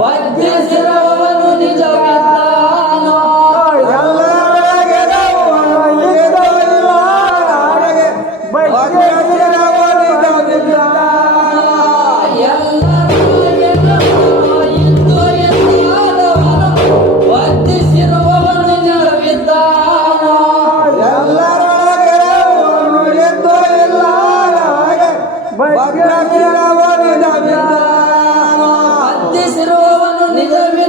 But 你的。